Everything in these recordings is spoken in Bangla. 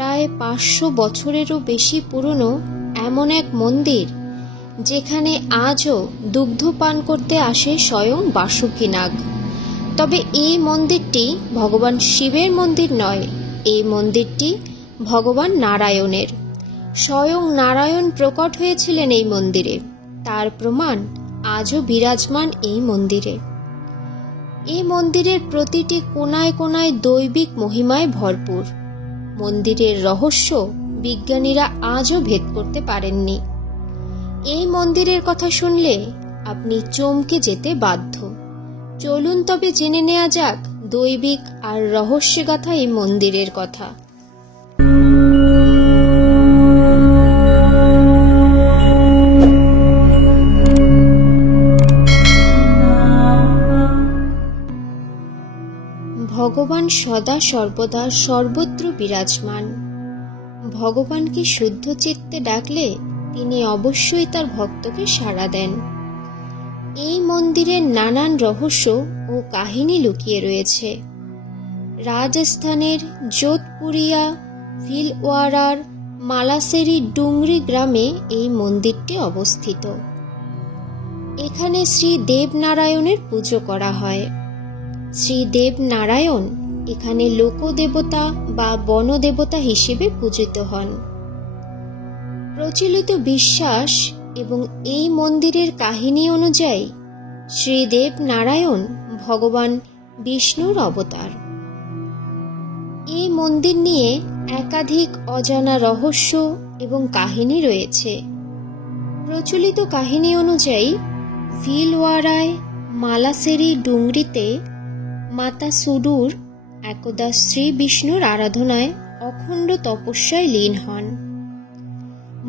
প্রায় 500 বছরেরও বেশি পুরনো এমন এক মন্দির, যেখানে আজও দুগ্ধ পান করতে আসে স্বয়ং বাসুকী নাগ। তবে এই মন্দিরটি ভগবান শিবের মন্দির নয়, এই মন্দিরটি ভগবান নারায়ণের। স্বয়ং নারায়ণ প্রকট হয়েছিলেন এই মন্দিরে, তার প্রমাণ আজও বিরাজমান এই মন্দিরে। এই মন্দিরের প্রতিটি কোনায় কোনায় দৈবিক মহিমায় ভরপুর। মন্দিরের রহস্য বিজ্ঞানীরা আজও ভেদ করতে পারেননি। এই মন্দিরের কথা শুনলে আপনি চমকে যেতে বাধ্য। চলুন তবে জেনে নেওয়া যাক দৈবিক আর রহস্যগাথা এই মন্দিরের কথা। ভগবান সদা সর্বদা সর্বত্র বিরাজমান। ভগবানকে শুদ্ধ চিত্তে ডাকলে তিনি অবশ্যই তার ভক্তকে সাড়া দেন। এই মন্দিরের নানান রহস্য ও কাহিনী লুকিয়ে রয়েছে। রাজস্থানের যোধপুরিয়া ভিলওয়ারার মালাসেরি ডুংরি গ্রামে এই মন্দিরটি অবস্থিত। এখানে শ্রী দেবনারায়ণের পুজো করা হয়। শ্রী দেবনারায়ণ এখানে লোকদেবতা বা বনদেবতা হিসেবে পূজিত হন। প্রচলিত বিশ্বাস এবং এই মন্দিরের কাহিনী অনুযায়ী শ্রী দেবনারায়ণ ভগবান বিষ্ণুর অবতার। এই মন্দির নিয়ে একাধিক অজানা রহস্য এবং কাহিনী রয়েছে। প্রচলিত কাহিনী অনুযায়ী ভিলওয়ারায় মালাসেরি ডুংরিতে মাতা সুডুর একদা শ্রী বিষ্ণুর আরাধনায় অখণ্ড তপস্যায় লীন হন।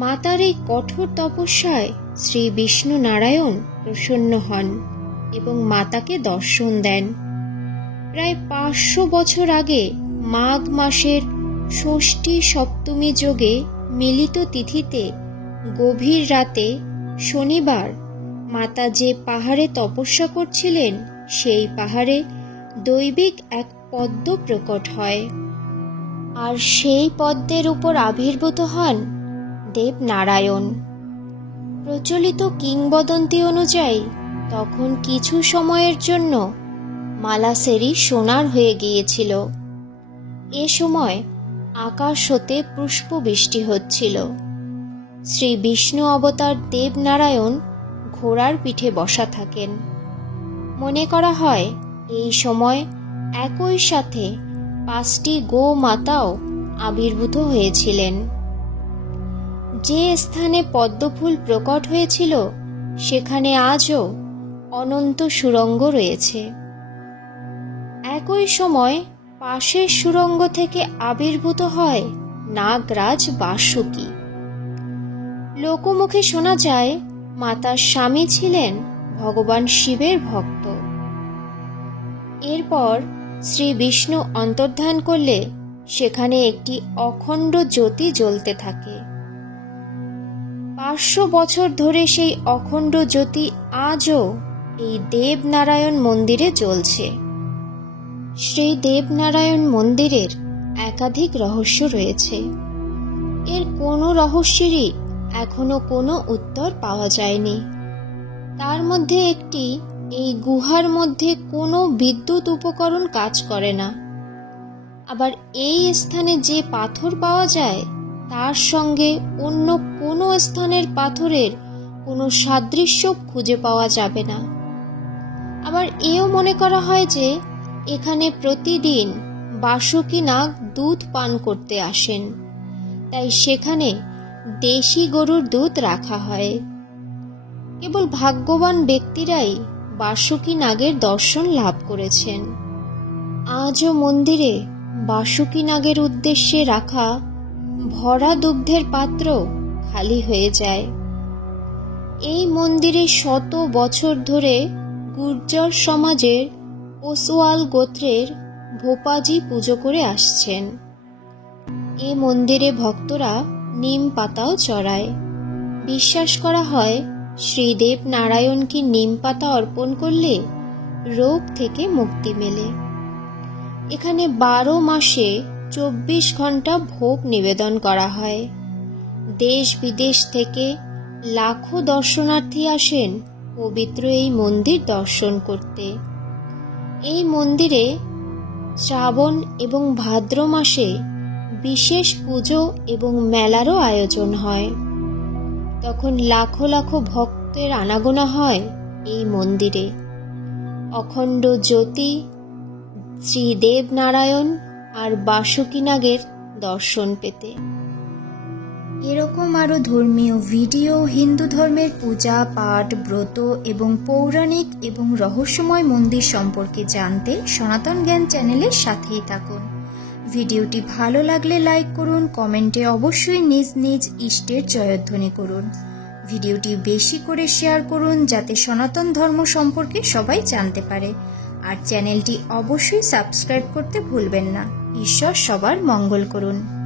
মাতার এই কঠোর তপস্যায় শ্রী বিষ্ণু নারায়ণ প্রসন্ন হন এবং মাতাকে দর্শন দেন। প্রায় 500 বছর আগে মাঘ মাসের ষষ্ঠী সপ্তমী যোগে মিলিত তিথিতে গভীর রাতে শনিবার মাতা যে পাহাড়ে তপস্যা করছিলেন, সেই পাহাড়ে দৈবিক এক পদ্ম প্রকট হয়, আর সেই পদ্মের উপর আবির্ভূত হন দেবনারায়ণ। প্রচলিত কিংবদন্তি অনুযায়ী তখন কিছু সময়ের জন্য মালাসেরি সোনার হয়ে গিয়েছিল। এ সময় আকাশ হতে পুষ্প বৃষ্টি হচ্ছিল। শ্রী বিষ্ণু অবতার দেবনারায়ণ ঘোড়ার পিঠে বসা থাকেন। মনে করা হয় এই সময় একই সাথে 5টি গোমাতাও আবির্ভূত হয়েছিলেন। যে স্থানে পদ্মফুল প্রকট হয়েছিল সেখানে আজও অনন্ত সুড়ঙ্গ রয়েছে। একই সময় পাশের সুড়ঙ্গ থেকে আবির্ভূত হয় নাগরাজ বাসুকী। লোকমুখে শোনা যায় মাতার স্বামী ছিলেন ভগবান শিবের ভক্ত। এরপর শ্রী বিষ্ণু অন্তর্ধান করলে সেখানে একটি অখণ্ড জ্যোতি জ্বলতে থাকে। 500 বছর ধরে সেই অখণ্ড জ্যোতি আজও এই দেবনারায়ণ মন্দিরে জ্বলছে। শ্রী দেবনারায়ণ মন্দিরের একাধিক রহস্য রয়েছে। এর কোনো রহস্যেরই এখনো কোনো উত্তর পাওয়া যায়নি। তার মধ্যে একটি, এই গুহার মধ্যে কোনো বিদ্যুৎ উপকরণ কাজ করে না। আবার এই স্থানে যে পাথর পাওয়া যায় তার সঙ্গে অন্য কোনো স্থানের পাথরের কোনো সাদৃশ্য খুঁজে পাওয়া যাবে না। আবার এও মনে করা হয় যে এখানে প্রতিদিন বাসুকী নাগ দুধ পান করতে আসেন, তাই সেখানে দেশি গরুর দুধ রাখা হয়। কেবল ভাগ্যবান ব্যক্তিরাই বাসুকী নাগের দর্শন লাভ করেছেন। আজও মন্দিরে বাসুকী নাগের উদ্দেশ্যে রাখা ভরা দুগ্ধের পাত্র খালি হয়ে যায়। এই মন্দিরে শত বছর ধরে গুর্জর সমাজের ওসওয়াল গোত্রের ভোপাজি পুজো করে আসছেন। এই মন্দিরে ভক্তরা নিম পাতাও চড়ায়। বিশ্বাস করা হয় শ্রীদেব নারায়ণকে নিম পাতা অর্পণ করলে রোগ থেকে মুক্তি মেলে। এখানে 12 মাসে 24 ঘন্টা ভোগ নিবেদন করা হয়। দেশ বিদেশ থেকে লাখো দর্শনার্থী আসেন পবিত্র এই মন্দির দর্শন করতে। এই মন্দিরে শ্রাবণ এবং ভাদ্র মাসে বিশেষ পুজো এবং মেলারও আয়োজন হয়। তখন লাখো লাখো ভক্তের আনাগোনা হয় এই মন্দিরে অখণ্ড জ্যোতি, শ্রী দেবনারায়ণ আর বাসুকী নাগের দর্শন পেতে। এরকম আরও ধর্মীয় ভিডিও, হিন্দু ধর্মের পূজা পাঠ, ব্রত এবং পৌরাণিক এবং রহস্যময় মন্দির সম্পর্কে জানতে সনাতন জ্ঞান চ্যানেলের সাথেই থাকুন। ভিডিওটি ভালো লাগলে লাইক করুন, কমেন্টে অবশ্যই নিজ নিজ ইষ্টের জয়ধ্বনি করুন। ভিডিওটি বেশি করে শেয়ার করুন যাতে সনাতন ধর্ম সম্পর্কে সবাই জানতে পারে। আর চ্যানেলটি অবশ্যই সাবস্ক্রাইব করতে ভুলবেন না। ঈশ্বর সবার মঙ্গল করুন।